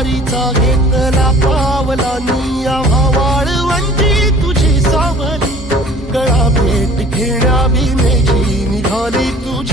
वारीचा घेतला पावलांनी आम्हा वाळवंटी तुझी सावली, गळा भेट घेण्या बिनेची निघाली तुझी